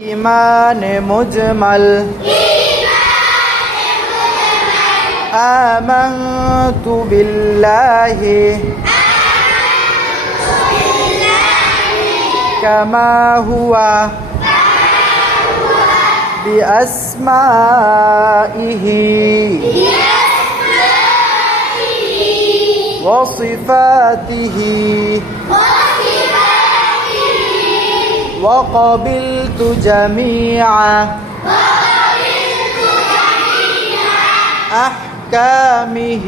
ईमान मुजमल आमन्तु बिल्लाहि कमा हुआ बिअस्माइहि व सिफातिहि وقبلت جميع أحكامه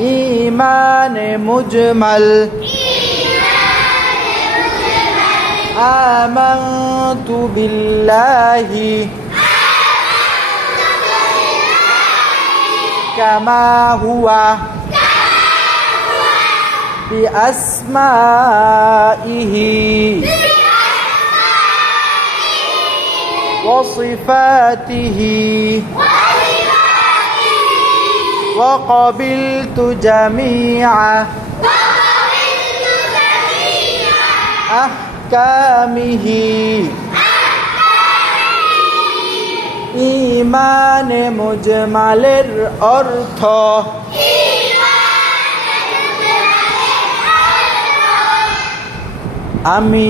إيمان مجمل آمنت بالله كما هو بأسمائه وصفاته وقبلت جميع أحكامه إيمان مجمل الأرث আমি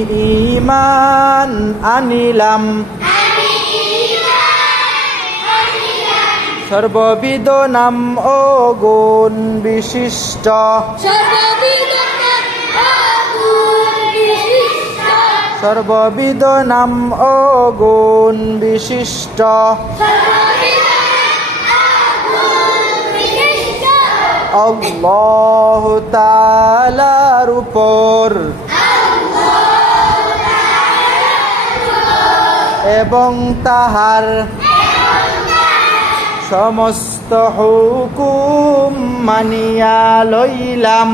ঈমান আনিলাম সর্ববিধ নাম ও গুণ বিশিষ্ট সর্ববিধ নাম ও গুণ বিশিষ্ট আল্লাহু তাআলার উপর এবং তাহার সমস্ত হুকুম মানিয়া লইলাম।